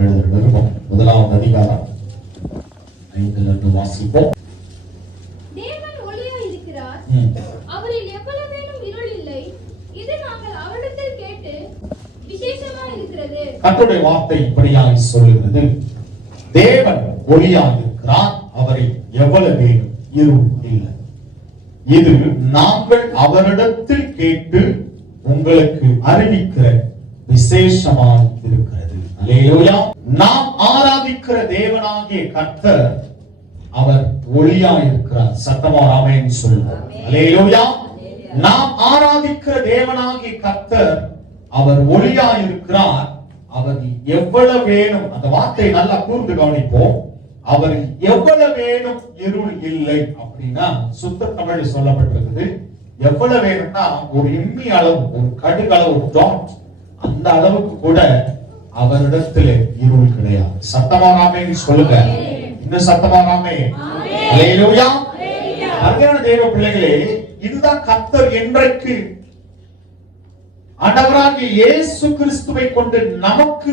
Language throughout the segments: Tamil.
நிருபம் முதலாவது அதிகாரம் ஐந்துல இருந்து வாசிப்போம். அவரில் எவ்வளவேனும் இருள் இல்லை இது நாங்கள் அவரிடத்தில் கேட்டு விசேஷமா இருக்கிறது. கர்த்தருடைய வார்த்தை இப்படியாய் சொல்லுகிறது. தேவன் ஒளியாய் இருக்கிறார். அவரை எவ்வளவு வேணும் இருள் இல்லை. இது நாங்கள் அவரிடத்தில் கேட்டு உங்களுக்கு அறிவிக்கிற விசேஷமாய் இருக்கிறது. அல்லேலூயா நாம் ஆராதிக்கிற தேவனாகிய கர்த்தர் அவர் ஒளியாய் இருக்கிறார் சத்தமா ராமேன்னு சொல்லுவோம் நாம் ஆராதிக்கிற தேவனாகிய கர்த்தர் அவர் ஒளியாய் இருக்கிறார் அவர் எவ்வளவு வேணும் அந்த வார்த்தையை நல்லா கூர்ந்து கவனிப்போம். அவர் எவ்வளவு வேணும் இருள் இல்லை அப்படின்னா சுத்த தமிழில் சொல்லப்பட்டிருக்குது. எவ்வளவு வேணும்னா ஒரு எம்மி அளவு ஒரு கடுகு அளவு ஒரு டாட் அந்த அளவுக்கு கூட அவரிடத்துல இருள் கிடையாது. சத்தமாகாமே சொல்லுங்க. இன்னும் சத்தமாகாமே அல்லேலூயா அருமையான தேவ பிள்ளைகளே இதுதான் கர்த்தர் என்றைக்கு ஆண்டவராகிய இயேசு கிறிஸ்துவை கொண்டு நமக்கு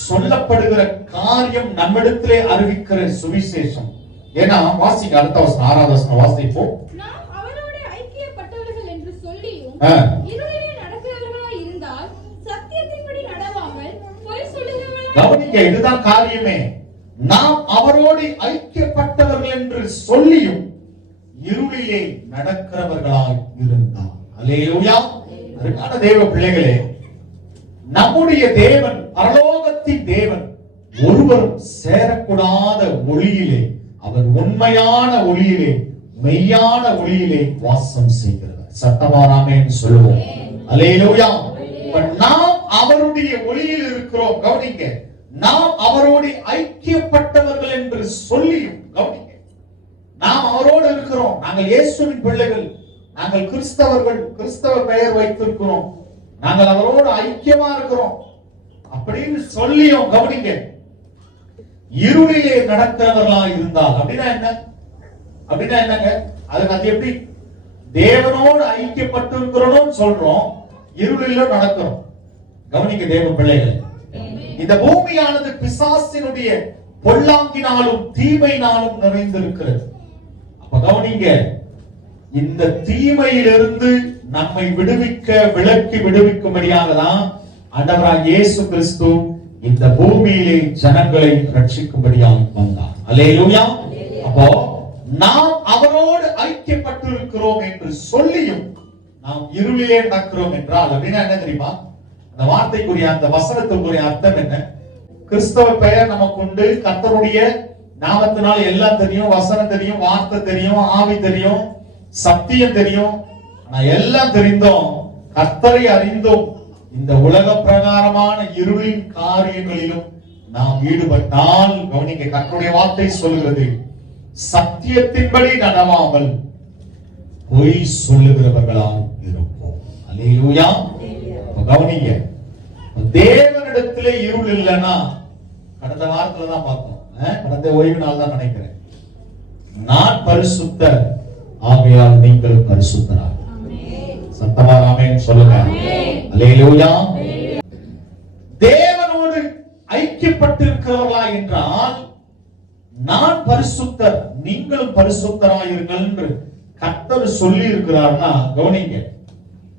சொல்லப்படுகிற காரியம் நம்மிடத்திலே அறிவிக்கிற சுவிசேஷம். ஏன்னா வாசிக்க அடுத்த வசனம் ஆறாவது வசனம் வாசிப்போம் நாம் அவரோட ஐக்கியப்பட்டவர்கள் என்று சொல்லியும் ஆ. இருளிலே நடக்கிறவர்களாய் இருந்தால் சத்தியத்தின்படி நடவாமல் பொய் சொல்லுகிறவர்களாய் கவனிக்க இதுதான் காரியமே. நாம் அவரோடு ஐக்கியப்பட்டவர்கள் என்று சொல்லியும் இருளிலே நடக்கிறவர்களாய் இருந்தார். அலேயா அருமையான தேவ பிள்ளைகளே நம்முடைய தேவன் பரலோகத்தின் தேவன் ஒருவரும் சேரக்கூடாத ஒளியிலே அவர் உண்மையான ஒளியிலே மெய்யான ஒளியிலே வாசம் செய்கிறார் சத்தமாராமேன்னு சொல்லுவோம். அல்லேலூயா. நாம் அவருடைய ஒளியில் இருக்கிறோம். கவனிங்க. நாம் அவரோடு ஐக்கியப்பட்டவர்கள் என்று சொல்லியும் கவனிக்க நாம் அவரோடு இருக்கிறோம். நாங்கள் இயேசுவின் பிள்ளைகள். நாங்கள் கிறிஸ்தவர்கள். கிறிஸ்தவ பெயர் வைத்திருக்கிறோம். நாங்கள் அவரோடு ஐக்கியமா இருக்கிறோம். அப்படின்னு சொல்லியும் கவனிங்க. இருளிலே நடக்கிறவர்களா இருந்தால் அப்படின்னா என்ன? அப்படின்னா என்னங்க? அதுக்கு அது எப்படி? தேவனோடு ஐக்கியப்பட்டிருக்கிறோம் சொல்றோம். இருளிலும் நடக்கிறோம். கவனிக்க தேவ பிள்ளைகள். இந்த பூமியானது பிசாசினுடைய பொல்லாங்கினாலும் தீமையினாலும் நிறைந்திருக்கிறது. அப்ப கவனிங்க இந்த தீமையிலிருந்து நம்மை விடுவிக்க விளக்கி விடுவிக்கும்படியாக தான் இயேசு கிறிஸ்து இந்த பூமியிலே ஜனங்களை ரட்சிக்கும்படியாக வந்தார். அல்லேலூயா. அப்போ நாம் அவரோடு ஐக்கியப்பட்டிருக்கிறோம் என்று சொல்லியும் நாம் இருளிலே நடக்கிறோம் என்றால் அப்படின்னா என்ன தெரியுமா? அந்த வார்த்தைக்குரிய அந்த வசனத்துக்குரிய அர்த்தம் என்ன? கிறிஸ்தவ பெயர் நமக்கு உண்டு கர்த்தருடைய நாமத்தினால் எல்லாம் தெரியும் வசனம் தெரியும் வார்த்தை தெரியும் ஆவி தெரியும் சத்தியம் தெரியும். ஆனா எல்லாம் தெரிந்தோம் கர்த்தரை அறிந்தோம் இந்த உலக பிரகாரமான இருளின் காரியங்களிலும் நாம் ஈடுபட்டால் கவனிக்க கத்தருடைய வார்த்தை சொல்கிறது சத்தியத்தின்படி நடவாமல் பொய் சொல்லுகிறவர்களால் இருப்போம். அல்லேலூயா கவனிங்க. தேவனிடத்திலே இருள் இல்லைன்னா கடந்த வாரத்துல தான் பார்த்தோம். கடந்த ஓய்வு நாள் தான் நினைக்கிறேன். நான் பரிசுத்தர் ஆகையால் நீங்கள் பரிசுத்தரா சத்தமா ஆமென் சொல்லுங்க. தேவனோடு ஐக்கியப்பட்டிருக்கிறவர்களா என்றால் நான் பரிசுத்தர் நீங்களும் பரிசுத்தராயிருங்கள் என்று கர்த்தர் சொல்லி இருக்கிறார்னா கவனிங்க.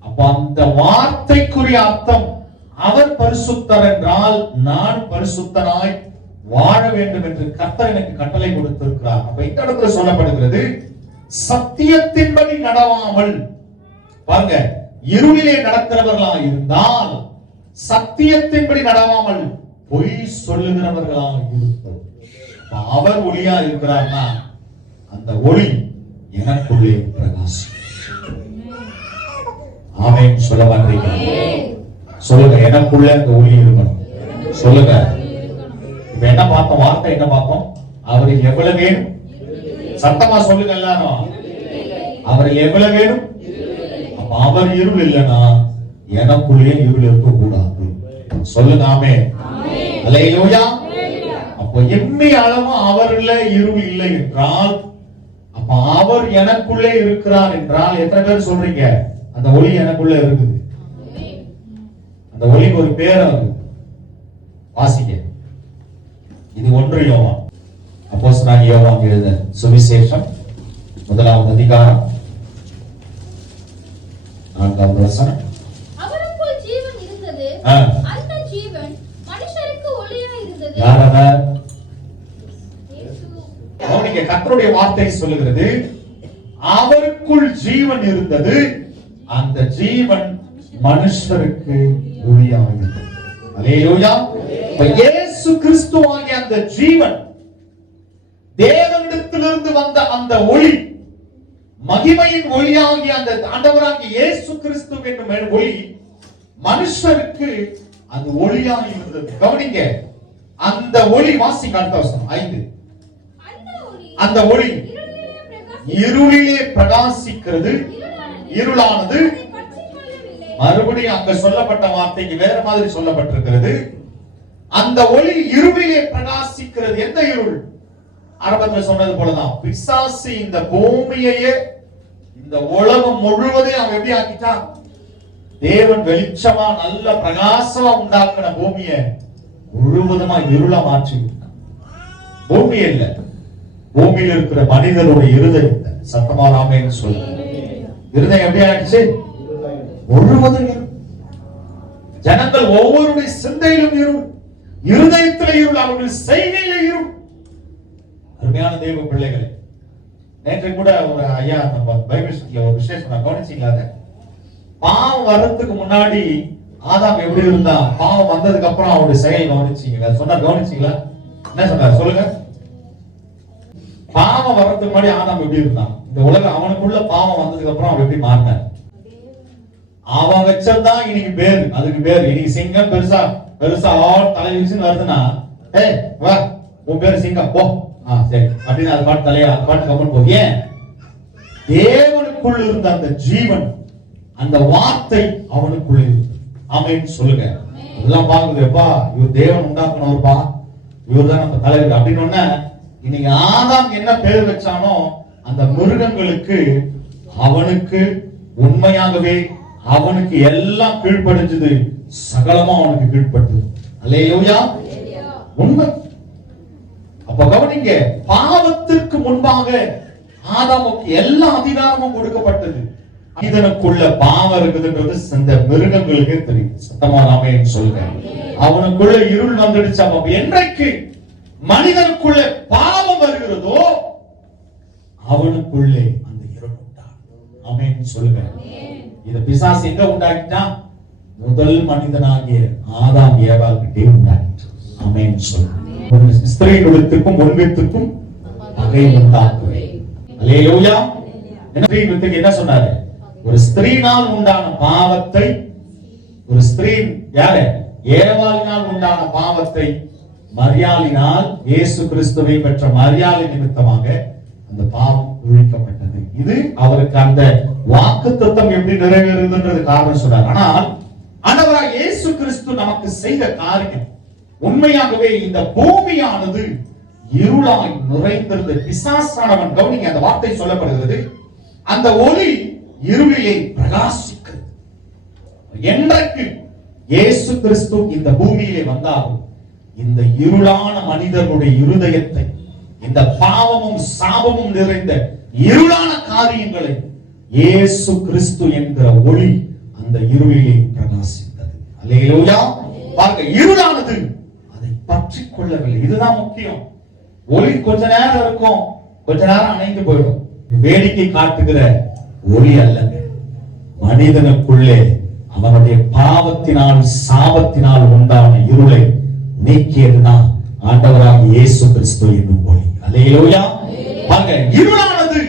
அப்ப அந்த வார்த்தைக்குரிய அர்த்தம் அவர் பரிசுத்தர் என்றால் நான் பரிசுத்தனாய் வாழ வேண்டும் என்று கர்த்தர் எனக்கு கட்டளை கொடுத்திருக்கிறார். அப்ப இந்த இடத்துல சொல்லப்படுகிறது சத்தியத்தின்படி நடவாமல் பாருங்க இருளிலே நடக்கிறவர்களாக இருந்தால் சத்தியத்தின்படி நடவாமல் பொய் சொல்லுகிறவர்களா இருப்பது அவர் ஒளியா இருக்கிறார்னா அந்த ஒளி எனக்குள்ளே பிரகாசம் ஆமேன். சொல்ல மாட்டீங்க சொல்லுங்க எனக்குள்ள அந்த ஒளி இருக்கணும். சொல்லுங்க. இப்ப என்ன பார்த்தோம்? வார்த்தை என்ன பார்த்தோம்? அவர் எவ்வளவு வேணும்? சத்தமா சொல்லுங்க எல்லாரும். அவர் எவ்வளவு வேணும்? அப்ப அவர் இருள் இல்லைன்னா எனக்குள்ளே இருள் இருக்க கூடாது சொல்லுங்க ஆமே அலையோயா அப்போ எம்மி அளவு அவர்ல இருள் இல்லை என்றால் அப்ப அவர் எனக்குள்ளே இருக்கிறார் என்றால் எத்தனை பேர் சொல்றீங்க? அந்த ஒளி எனக்குள்ள இருக்குது. அந்த ஒளிக்கு ஒரு பேர் அது வாசிக்க இது ஒன்று யோவான் அப்போஸ்தலனாகிய யோவான் எழுத சுவிசேஷம். முதலாவது அதிகாரம். நான்காவது வசனம். அவருக்குள் ஜீவன் இருந்தது. அந்த மனுஷருக்கு இருந்தது. கர்த்தருடைய வார்த்தை சொல்லுகிறது. அவருக்குள் ஜீவன் இருந்தது. அந்த ஜீவன் மனுஷருக்கு அல்லேலூயா. இப்ப இயேசு கிறிஸ்துவாகிய அந்த ஜீவன் தேவனிடத்திலிருந்து வந்த அந்த ஒளி மகிமையின் ஒளியாகிய அந்த ஆண்டவராகிய இயேசு கிறிஸ்து என்னும் ஒளி மனுஷருக்கு அது ஒளியாக இருந்தது. கவனிங்க அந்த ஒளி வாசி வசனம் ஐந்து. அந்த ஒளி இருளிலே பிரகாசிக்கிறது. இருளானது. மறுபடியும் அங்க சொல்லப்பட்ட வார்த்தைக்கு வேற மாதிரி சொல்லப்பட்டிருக்கிறது. அந்த ஒளி இருமையை பிரகாசிக்கிறது எந்த இருள்? ஆரம்பத்துல சொன்னது போலதான். பிசாசு இந்த பூமியையே இந்த உலகம் முழுவதையும் அவன் எப்படி ஆக்கிட்டான்? தேவன் வெளிச்சமா நல்ல பிரகாசமா உண்டாக்குன பூமியை முழுவதுமா இருளா மாற்றி விட்டான். பூமி இல்ல. பூமியில் இருக்கிற மனிதனுடைய இருதயத்தை சத்தமா சொல்லுங்க இருதயம் எப்படி ஆயிடுச்சு? முழுவதும் ஜனங்கள் ஒவ்வொருடைய சிந்தையிலும் இருள் இருதயத்தில இருள் அவர்கள் செய்கையில இருள். அருமையான தெய்வ பிள்ளைகளே நேற்று கூட ஒரு ஐயா நம்ம பைபிள் ஸ்டடியில ஒரு விசேஷம் நான் கவனிச்சீங்களா பாவம் வர்றதுக்கு முன்னாடி ஆதாம் எப்படி இருந்தா பாவம் வந்ததுக்கு அப்புறம் அவருடைய செயல் கவனிச்சீங்களா? சொன்னார் கவனிச்சீங்களா? என்ன சொன்னார்? சொல்லுங்க. பாவம் வர்றதுக்கு முன்னாடி ஆதாம் எப்படி இருந்தான்? இந்த உலகம் அவனுக்குள்ள பாவம் வந்ததுக்கு அப்புறம் அவன் எப்படி மாறினான்? அவன் வச்சதுதான் இன்னைக்கு பேரு. அதுக்கு பேரு. இன்னைக்கு சிங்கம் பெருசா பெருசா ஆள் தலை வீசுன்னு வருதுன்னா ஏய் வா உன் பேரு சிங்கம் போ. ஆ சரி. அப்படின்னு அது பாட்டு தலையா அது பாட்டு கம்மன் போ ஏன்? தேவனுக்குள் இருந்த அந்த ஜீவன் அந்த வார்த்தை அவனுக்குள்ள இருக்கு. ஆமென்னு சொல்லுங்க. இதெல்லாம் பாக்குது எப்பா இவர் தேவன் உண்டாக்குனவர்ப்பா? இவர் தான் நம்ம தலைவர். அப்படின்னு இன்னைக்கு ஆதாம் என்ன பேர் வச்சானோ அந்த மிருகங்களுக்கு அவனுக்கு உண்மையாகவே அவனுக்கு எல்லாம் கீழ்ப்படிஞ்சது சகலமா அவனுக்கு கீழ்ப்பட்டது. அல்லையா உண்மை. அப்ப கவனிங்க பாவத்திற்கு முன்பாக ஆதாமுக்கு எல்லா அதிகாரமும் கொடுக்கப்பட்டது. இதனுக்குள்ள பாவம் இருக்குதுன்றது இந்த மிருகங்களுக்கே தெரியும். சத்தமா ராமையன் சொல்லுங்க. அவனுக்குள்ள இருள் வந்துடுச்சு. அப்ப என்றைக்கு? மனிதனுக்குள்ள பாவம் அவனுக்குள்ளே அந்த இருள் உண்டாகும். ஆமென். சொல்லுங்க. இத பிசாசு எங்க உண்டாக்கிட்டான் முதல் மனிதனாகிய ஆதாம் ஏவாள் கிட்டே உண்டாக்கிட்டான் ஆமென். சொல்லுங்க. ஸ்திரீனுடத்துக்கும் முன்பித்துக்கும் பகை உண்டாக்குவேன் அல்லேலூயா. என்ன ஸ்திரீனுக்கு என்ன சொன்னாரு? ஒரு ஸ்திரீனால் உண்டான பாவத்தை ஒரு ஸ்திரீ யாரு? ஏவாளினால் உண்டான பாவத்தை மரியாளினால் இயேசு கிறிஸ்துவை பெற்ற மரியாதை நிமித்தமாக அந்த பாவம் ஒழிக்கப்பட்டது. இது அவருக்கு அந்த வாக்கு தத்துவம் எப்படி நிறைவேறுதுன்றது காரணம் சொல்றார். ஆனால் ஆண்டவராக இயேசு கிறிஸ்து நமக்கு செய்த காரியம் உண்மையாகவே இந்த பூமியானது இருளாய் நிறைந்திருந்த பிசாசானவன். கவனிங்க அந்த வார்த்தை சொல்லப்படுகிறது. அந்த ஒளி இருளியை பிரகாசிக்கிறது. என்றைக்கு இயேசு கிறிஸ்து இந்த பூமியிலே வந்தாலும் இந்த இருளான மனிதனுடைய இருதயத்தை இந்த பாவமும் சாபமும் நிறைந்த இருளான காரியங்களை இயேசு கிறிஸ்து என்கிற ஒளி அந்த இருளிலே பிரகாசித்தது. அல்லேலூயா. பாருங்க இருளானது. அதை பற்றி கொள்ளவில்லை. இதுதான் முக்கியம். ஒளி கொஞ்ச நேரம் இருக்கும். கொஞ்ச நேரம் அணைந்து போயிடும். வேடிக்கை காட்டுகிற ஒளி அல்லங்க. மனிதனுக்குள்ளே அவனுடைய பாவத்தினால் சாபத்தினால் உண்டான இருளை நீக்கியதுதான் ஆண்டவராக இயேசு கிறிஸ்து என்னும் ஒளி. அல்லேலூயா. பாருங்க இருளானது.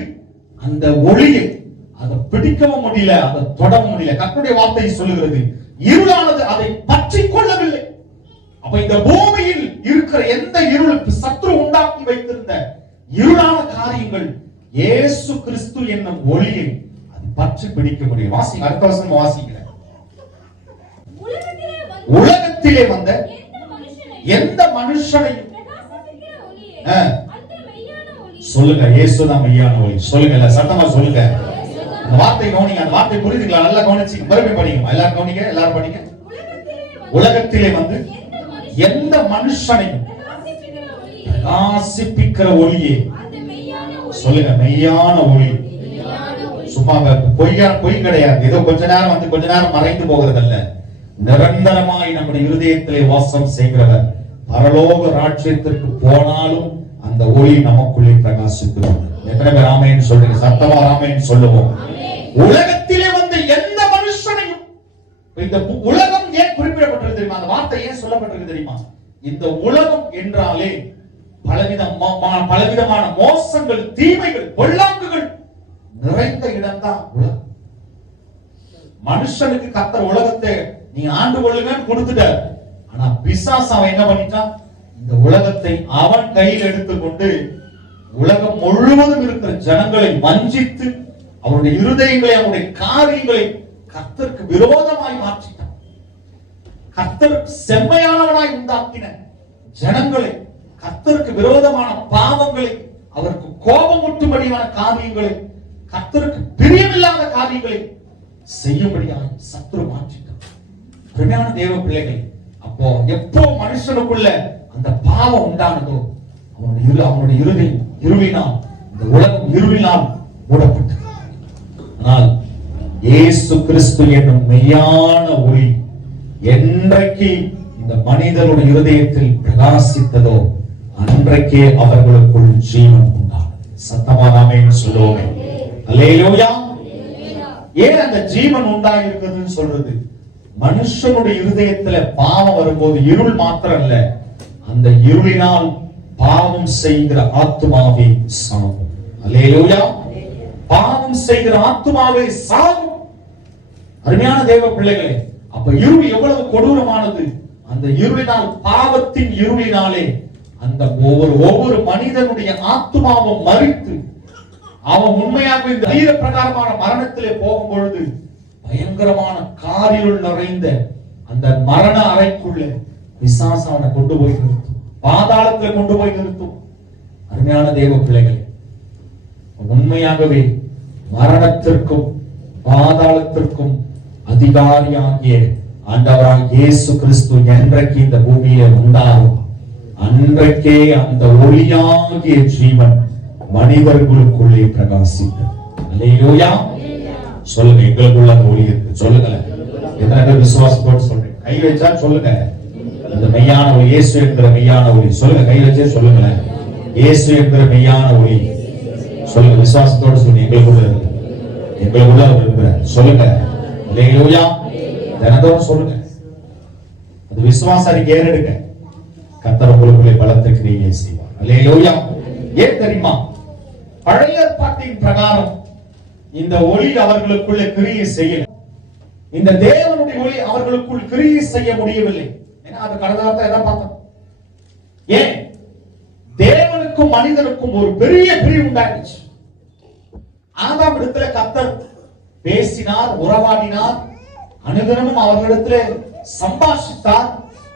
அந்த ஒளியை அதை பிடிக்கவும் முடியல அதை தொடவும் முடியல. கர்த்தருடைய வார்த்தை சொல்லுகிறது இருளானது அதை பற்றி கொள்ளவில்லை. அப்ப இந்த பூமியில் இருக்கிற எந்த இருளுக்கு சத்ரு உண்டாக்கி வைத்திருந்த இருளான காரியங்கள் இயேசு கிறிஸ்து என்னும் ஒளியை அது பற்றி பிடிக்க முடியும் வாசிங்க அடுத்த வசனம் வாசிக்கிறேன். உலகத்திலே வந்த எந்த மனுஷனை எந்த மனுஷனையும் சொல்லுங்க இயேசுதான் மெய்யான ஒளி. சொல்லுங்க இல்ல சத்தமா சொல்லுங்க. அந்த வார்த்தை கவனிங்க அந்த வார்த்தை புரியுதுங்களா நல்லா கவனிச்சு மறுபடியும் படிங்க எல்லாரும் கவனிங்க எல்லாரும் படிங்க. உலகத்திலே வந்து எந்த மனுஷனை எந்த மனுஷனையும் பிரகாசிப்பிக்கிற ஒளியே. சொல்லுங்க மெய்யான ஒளி. சும்மா பொய்யா பொய் கிடையாது. ஏதோ கொஞ்ச நேரம் வந்து கொஞ்ச நேரம் மறைந்து போகிறதல்ல. நிரந்தரமாய் நம்முடைய இருதயத்திலே வாசம் செய்கிறவர். பரலோக ராட்சியத்திற்கு போனாலும் அந்த ஒளி நமக்குள்ளே பிரகாசிக்கிறது. எத்தனை பேர் ஆமைன்னு சொல்றீங்க? சத்தமா ஆமைன்னு சொல்லுவோம். உலகத்திலே வந்த எந்த மனுஷனையும் இந்த உலகம் ஏன் குறிப்பிடப்பட்டிருக்கு தெரியுமா? அந்த வார்த்தை ஏன் சொல்லப்பட்டிருக்கு தெரியுமா? இந்த உலகம் என்றாலே பலவித பலவிதமான மோசங்கள் தீமைகள் பொல்லாங்குகள் நிறைந்த இடம்தான் உலகம். மனுஷனுக்கு கத்தர் உலகத்தை நீ ஆண்டு கொள்ளுங்கன்னு கொடுத்துட்ட. ஆனா பிசாஸ் அவன் என்ன பண்ணிட்டான்? இந்த உலகத்தை அவன் கையில் எடுத்துக்கொண்டு உலகம் முழுவதும் இருக்கிற ஜனங்களை வஞ்சித்து அவருடைய இருதயங்களை அவருடைய காரியங்களை கர்த்தருக்கு விரோதமாய் மாற்றிட்டான். கர்த்தர் செம்மையானவனாய் உண்டாக்கின ஜனங்களை கர்த்தருக்கு விரோதமான பாவங்களை அவருக்கு கோபமூட்டும்படியான காரியங்களை கர்த்தருக்கு பிரியமில்லாத காரியங்களை செய்யும்படியாக சத்துரு மாற்றிட்டான். அருமையான தேவ பிள்ளைகள்? அப்போ எப்போ மனுஷனுக்குள்ள அந்த பாவம் உண்டானதோ அவனுடைய இரு அவனுடைய இருதை இருளினால் இந்த உலகம் இருளினால் மூடப்பட்டது. ஆனால் இயேசு கிறிஸ்து என்னும் மெய்யான ஒளி என்றைக்கு இந்த மனிதனுடைய இருதயத்தில் பிரகாசித்ததோ அன்றைக்கே அவர்களுக்குள் ஜீவன் உண்டானது. சத்தமா நாமேன்னு சொல்லுவோமே. அல்லேலூயா. ஏன் அந்த ஜீவன் உண்டாயிருக்குதுன்னு சொல்றது? மனுஷனுடைய இருதயத்துல பாவம் வரும்போது இருள் மாத்திரம் இல்ல அந்த இருளினால் பாவம் செய்கிற ஆத்துமாவே சாகும். அல்லேலூயா. பாவம் செய்கிற ஆத்துமாவே சாகும். அருமையான தேவ பிள்ளைகளே அப்ப இருள் எவ்வளவு கொடூரமானது? அந்த இருளினால் பாவத்தின் இருளினாலே அந்த ஒவ்வொரு ஒவ்வொரு மனிதனுடைய ஆத்மாவும் மறித்து அவன் உண்மையாக இந்த வீர பிரகாரமான மரணத்திலே போகும் பொழுது பயங்கரமான காரிருள் நிறைந்த அந்த மரண அறைக்குள்ள விசாசம் அவனை கொண்டு போய் நிறுத்தும். பாதாளத்துல கொண்டு போய் நிறுத்தும். அருமையான தேவ பிள்ளைகளே உண்மையாகவே மரணத்திற்கும் பாதாளத்திற்கும் அதிகாரியாகிய ஆண்டவராக இயேசு கிறிஸ்து என்றைக்கு இந்த பூமியில உண்டாகும் அன்றைக்கே அந்த ஒளியாகிய ஜீவன் மனிதர்களுக்குள்ளே பிரகாசித்தது. அலையோயா சொல்லுங்க எங்களுக்குள்ள அந்த ஒளி இருக்கு. சொல்லுங்களேன் எத்தனை பேர் விசுவாசத்தோடு சொல்றேன் கை வச்சா சொல்லுங்க. அந்த மெய்யான ஒளி இயேசு என்கிற மெய்யான ஒளி. சொல்லுங்க கை வச்சே சொல்லுங்களேன் இயேசு என்கிற மெய்யான ஒளி. சொல்லுங்க விசுவாசத்தோடு சொல்லுங்க எங்களுக்குள்ள இருக்கு. எங்களுக்குள்ள அவர் இருக்கிறார். சொல்லுங்க. இல்லைங்களா தினந்தோறும் சொல்லுங்க. அது விசுவாச அறிக்கை ஏறெடுங்க கத்தர் உங்களுக்குள்ளே பலத்தை கிரியை செய்வார். அல்லேலூயா ஏன் தெரியுமா? பழைய பாட்டின் பிரகாரம் இந்த ஒளி அவர்களுக்குள்ளே கிரியை செய்யல. இந்த தேவனுடைய ஒளி அவர்களுக்குள் கிரியை செய்ய முடியவில்லை. ஏன்னா அது கடந்த வார்த்தை எதை பார்த்தோம். ஏன்? தேவனுக்கும் மனிதனுக்கும் ஒரு பெரிய பிரிவு உண்டாயிருச்சு. ஆதாம் இடத்துல கத்தர் பேசினார் உறவாடினார் அனுதினமும் அவர்களிடத்துல சம்பாஷித்தார்.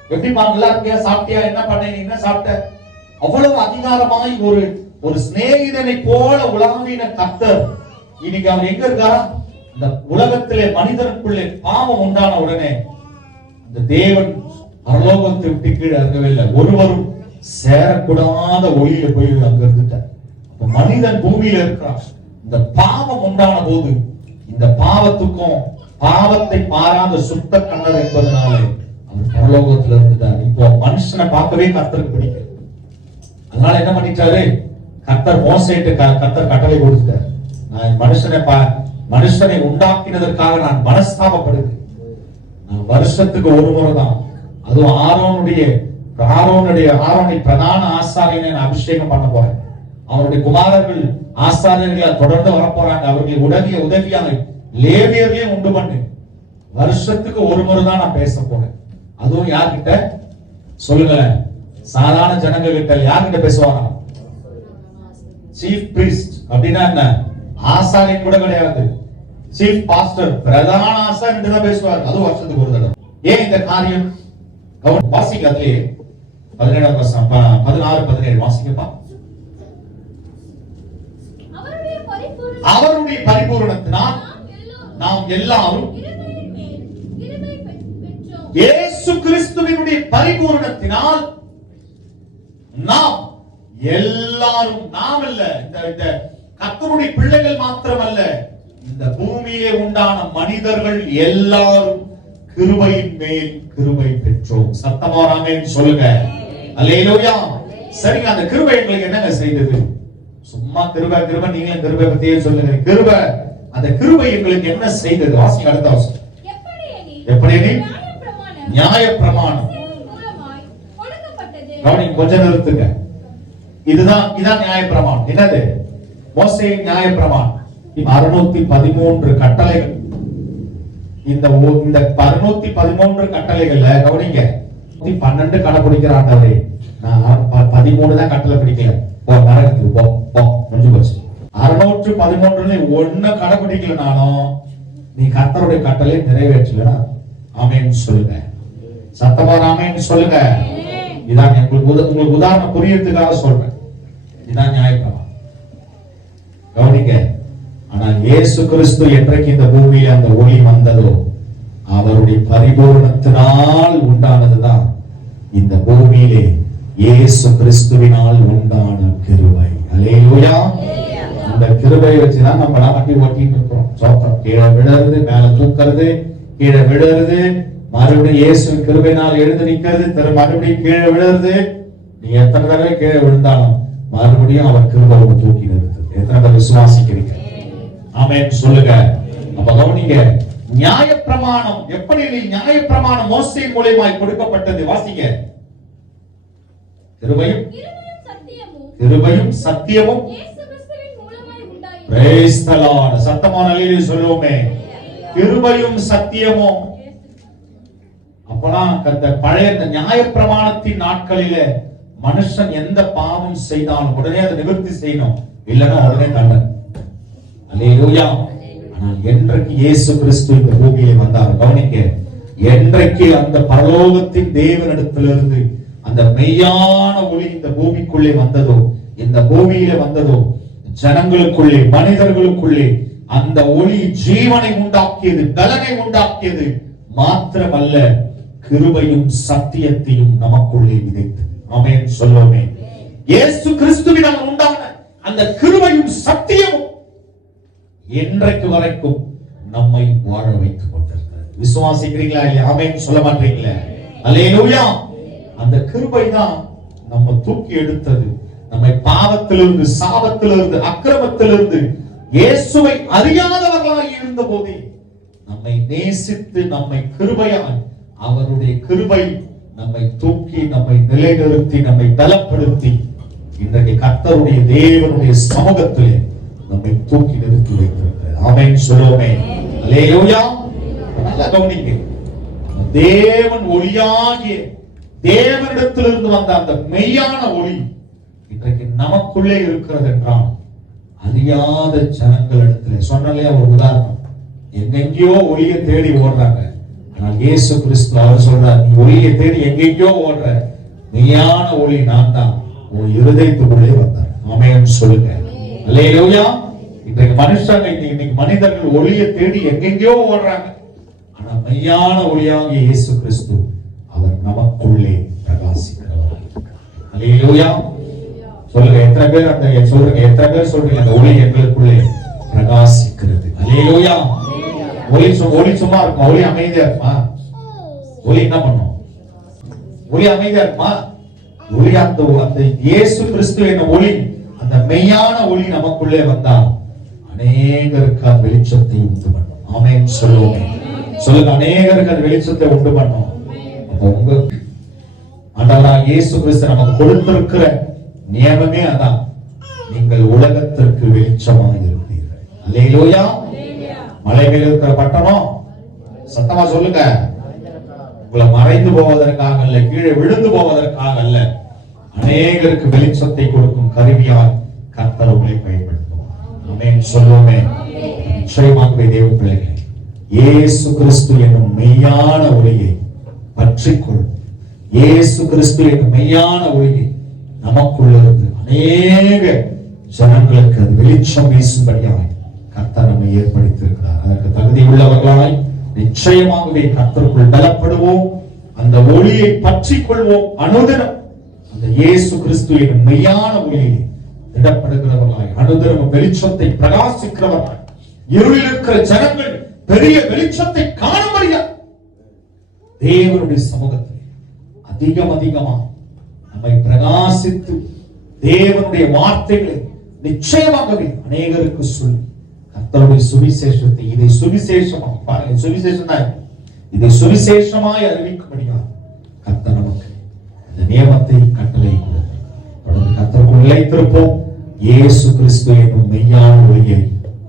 எப்படி நல்லா இருக்கியா சாப்பிட்டியா? என்ன பண்ண என்ன சாப்பிட்ட? அவ்வளவு அதிகாரமாய் ஒரு ஒரு சிநேகிதனை போல உலாவின கத்தர் இன்னைக்கு அவர் எங்க இருக்கா இந்த உலகத்திலே மனிதனுக்குள்ளே பாவம் உண்டான உடனே அந்த தேவன் பரலோகத்தை விட்டு கீழே இறங்கவில்லை. ஒருவரும் சேரக்கூடாத ஒளியில போய் அங்க இருந்துட்டார். மனிதன் பூமியில இருக்கிறான். இந்த பாவம் உண்டான போது இந்த பாவத்துக்கும் பாவத்தை மாறாத சுத்த கண்ணர் என்பதனாலே அவர் பரலோகத்துல இருந்துட்டார். இப்போ மனுஷனை பார்க்கவே கர்த்தருக்கு பிடிக்கல. அதனால என்ன பண்ணிட்டாரு? கர்த்தர் மோசிட்டு கர்த்தர் கட்டளை கொடுத்துட்டார். நான் மனுஷனை பா மனுஷனை உண்டாக்கினதற்காக நான் மனஸ்தாபப்படுகிறேன். நான் வருஷத்துக்கு ஒரு முறை தான் அதுவும் ஆரோனுடைய ஆரோனுடைய ஆரோனை பிரதான ஆசாரியனை நான் அபிஷேகம் பண்ண போறேன். அவருடைய குமாரர்கள் ஆசாரியர்களை தொடர்ந்து வரப்போறாங்க. அவர்களை உதவிய உதவியாக லேவியர்களையும் உண்டு பண்ணு. வருஷத்துக்கு ஒரு முறை தான் நான் பேச போறேன். அதுவும் யார்கிட்ட? சொல்லுங்களேன். சாதாரண ஜனங்க கிட்ட யார்கிட்ட பேசுவாங்க? சீஃப் பிரீஸ்ட் அப்படின்னா என்ன? ஆசாரியன் கூட கிடையாது. சீஃப் பாஸ்டர் பிரதான ஆசாரியன் தான் பேசுவார். அது வருஷத்துக்கு ஒரு தடவை. ஏன் இந்த காரியம்? கவனம் வாசிக்க அதுலயே. பதினேழாம் வருஷம் பதினாறு பதினேழு. வாசிக்கப்பா அவருடைய பரிபூரண அவருடைய பரிபூரணத்தினால் நாம் எல்லோரும் இயேசு கிறிஸ்துவினுடைய பரிபூரணத்தினால் நாம் எல்லாரும் நாம் அல்ல இந்த கத்தருடைய பிள்ளைகள் மாத்திரமல்ல இந்த பூமியிலே உண்டான மனிதர்கள் எல்லாரும் கிருபையின் மேல் கிருபை பெற்றோம். சத்தமா சொல்லுங்க. அல்லேலூயா. சரிங்க அந்த கிருபை எங்களுக்கு என்னங்க செய்தது? சும்மா கிருபை கிருபை நீங்களும் கிருபை பத்தியே சொல்லுங்க. கிருபை அந்த கிருபை எங்களுக்கு என்ன செய்தது? வாசிங்க அடுத்த வாசம் எப்படி நியாய பிரமாணம் மோசேயின் கவனிங்க கொஞ்சம் நிறுத்துங்க. இதுதான் இதான் நியாய பிரமாணம் என்னது? மோசையின் நியாய பிரமாணம் அறுநூத்தி பதிமூன்று கட்டளைகள். இந்த இந்த அறுநூத்தி பதிமூன்று கட்டளைகள்ல கவனிங்க. பன்னெண்டு கடைபிடிக்கிற ஆண்டவரே. நான் பதிமூணு தான் கட்டளை பிடிக்கல. போ நரகத்துக்கு போ போ முடிஞ்சு போச்சு. அறுநூற்று பதிமூன்றுல ஒண்ணு கடைபிடிக்கலனாலும் நீ கர்த்தருடைய கட்டளை நிறைவேற்றலனா ஆமென்னு சொல்லுங்க. சத்தமா ஆமென்னு சொல்லுங்க. இதான் உங்களுக்கு உங்களுக்கு உதாரணம் புரியறதுக்காக சொல்றேன். இதான் நியாயப்பிரமாணம். கவனிங்க. ஆனால் இயேசு கிறிஸ்து என்றைக்கு இந்த பூமியில அந்த ஒளி வந்ததோ அவருடைய பரிபூரணத்தினால் உண்டானதுதான் இந்த பூமியிலே இயேசு கிறிஸ்துவினால் உண்டான கிருபை. அல்லேலூயா. அந்த கிருபையை வச்சுதான் நம்ம நாட்டி ஓட்டிட்டு இருக்கிறோம். சோத்திரம் கீழே விழுறது மேல தூக்கிறது கீழே விழுறது மறுபடியும் இயேசு கிருபையினால் எழுந்து நிக்கிறது திரு மறுபடியும் கீழே விழுறது. நீ எத்தனை தடவை கீழே விழுந்தாலும் மறுபடியும் அவர் கிருபை தூக்கினது. எத்தனை பேர் விசுவாசிக்கிறீங்க? ஆமென் சொல்லுங்க. அப்ப கவனிங்க நியாயப்பிரமாணம் எப்படி நியாயப்பிரமாணம் மோசையின் மூலியமாய் கொடுக்கப்பட்டது வாசிங்க. கிருபையும் கிருபையும் சத்தியமும் சத்தமான நிலையில் சொல்லுவோமே. கிருபையும் சத்தியமும். அப்பனா அந்த பழைய அந்த நியாயப்பிரமாணத்தின் நாட்களில மனுஷன் எந்த பாவம் செய்தாலும் உடனே அதை நிவர்த்தி செய்யணும். இல்லைன்னா உடனே தண்டனை. அல்லேலூயா. ஆனால் என்றைக்கு இயேசு கிறிஸ்து இந்த பூமியிலே வந்தார் கவனிக்க என்றைக்கு அந்த பரலோகத்தின் தேவனிடத்திலிருந்து அந்த மெய்யான ஒளி இந்த பூமிக்குள்ளே வந்ததோ இந்த பூமியிலே வந்ததோ ஜனங்களுக்குள்ளே மனிதர்களுக்குள்ளே அந்த ஒளி ஜீவனை உண்டாக்கியது பலனை உண்டாக்கியது மாத்திரமல்ல கிருபையும் சத்தியத்தையும் நமக்குள்ளே விதைத்து ஆமென் சொல்லுவோமே. இயேசு கிறிஸ்துவிடம் உண்டான அந்த கிருபையும் சத்தியமும் என்றைக்கு வரைக்கும் நம்மை வாழ வைத்துக் கொண்டிருக்கிறது. விசுவாசிக்கிறீங்களா இல்லையா? ஆமென். சொல்ல மாட்டீங்களா அல்லேலூயா. அந்த கிருபை தான் நம்ம தூக்கி எடுத்தது. நம்மை பாவத்திலிருந்து சாபத்திலிருந்து அக்கிரமத்திலிருந்து இயேசுவை அறியாதவர்களாய் இருந்த போதே நம்மை நேசித்து நம்மை கிருபையால் அவருடைய கிருபை நம்மை தூக்கி நம்மை நிலைநிறுத்தி நம்மை பலப்படுத்தி இன்றைக்கு கர்த்தருடைய தேவனுடைய சமூகத்திலே நம்மை தூக்கி நிறுத்தி வைத்திருக்கிறது ஆமென் சொல்லுவோமே. அல்லேலூயா நல்லா கவனிங்க. தேவன் ஒளியாகிய தேவனிடத்திலிருந்து வந்த அந்த மெய்யான ஒளி இன்றைக்கு நமக்குள்ளே இருக்கிறது என்றால் அறியாத ஜனங்களிடத்துல சொன்னாலே ஒரு உதாரணம் எங்கெங்கேயோ ஒளியை தேடி ஓடுறாங்க. ஆனால் இயேசு கிறிஸ்து அவர் சொல்றார் நீ ஒளியை தேடி எங்கெங்கேயோ ஓடுற. மெய்யான ஒளி நான் தான் உன் இருதயத்துக்குள்ளே வந்தார். ஆமென் சொல்லுங்க. அல்லேலூயா. இன்றைக்கு மனுஷங்க இன்னைக்கு இன்னைக்கு மனிதர்கள் ஒளியை தேடி எங்கெங்கேயோ ஓடுறாங்க. ஆனா மெய்யான ஒளியாகிய இயேசு கிறிஸ்து அவர் நமக்குள்ளே பிரகாசிக்கிறவர் அல்லேலூயா. சொல்லுங்க எத்தனை பேர் அந்த சொல்லுங்க எத்தனை பேர் சொல்றீங்க? அந்த ஒளி எங்களுக்குள்ளே பிரகாசிக்கிறது. அல்லேலூயா. ஒளி ஒளி சும்மா இருக்குமா? ஒளி அமைதியா இருக்குமா? ஒளி என்ன பண்ணும்? ஒளி அமைதியா இருக்குமா? ஒளி அந்த அந்த இயேசு கிறிஸ்து என்ன ஒளி அந்த மெய்யான ஒளி நமக்குள்ளே வந்தால் அநேகருக்கு அந்த வெளிச்சத்தை உண்டு பண்ணும். ஆமேன் சொல்லுவோம். சொல்லுங்க அநேகருக்கு அந்த வெளிச்சத்தை உண்டு பண்ணும். அப்ப உங்க ஆண்டவராக இயேசு கிறிஸ்து நமக்கு கொடுத்திருக்கிற நியமமே அதான். நீங்கள் உலகத்திற்கு வெளிச்சமாக இருக்கிறீர்கள். அல்லையிலோயா மலை மேல இருக்கிற பட்டணம். சத்தமா சொல்லுங்க. உங்களை மறைந்து போவதற்காக அல்ல கீழே விழுந்து போவதற்காக அல்ல. அநேகருக்கு வெளிச்சத்தை கொடுக்கும் கருவியால் கர்த்தர் உங்களை பயன்படுத்தும் சொல்லுவோமே. நிச்சயமாகவே தேவ பிள்ளைகளை இயேசு கிறிஸ்து என்னும் மெய்யான ஒளியை பற்றிக்கொள். இயேசு கிறிஸ்து என்னும் மெய்யான ஒளியை நமக்குள்ளிருந்து அநேக ஜனங்களுக்கு அது வெளிச்சம் வீசும்படியாய் கர்த்தர் நம்மை ஏற்படுத்தியிருக்கிறார். அதற்கு தகுதி உள்ளவர்களாய் நிச்சயமாகவே கத்திற்குள் பலப்படுவோம். அந்த ஒளியை பற்றிக் கொள்வோம் அனுதினம். அந்த இயேசு கிறிஸ்து என்னும் மெய்யான ஒளியை திடப்படுகிறவர்களாய் அனுதினமும் வெளிச்சத்தை பிரகாசிக்கிறவர்களாய் இருளில் இருக்கிற ஜனங்கள் பெரிய வெளிச்சத்தை காணும்படியா தேவனுடைய சமூகத்தில் அதிகம் அதிகமாக நம்மை பிரகாசித்து தேவனுடைய வார்த்தைகளை நிச்சயமாகவே அநேகருக்கு சொல்லி கர்த்தருடைய சுவிசேஷத்தை இதை சுவிசேஷமாக பாருங்க சுவிசேஷம் தான் இது. சுவிசேஷமாய் அறிவிக்கும்படியாக கர்த்தர் நமக்கு இந்த நியமத்தை கட்டளை கொடுத்தார். தொடர்ந்து கர்த்தருக்குள் நிலைத்திருப்போம் இயேசு கிறிஸ்து என்னும் மெய்யான ஒளியை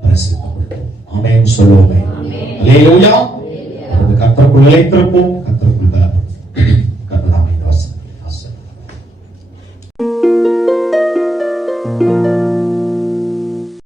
பிரசித்தப்படுத்தும் ஆமென் சொல்லுவோமே அல்லேலூயா தொடர்ந்து கர்த்தருக்குள் நிலைத்திருப்போம் கர்த்தருக்குள்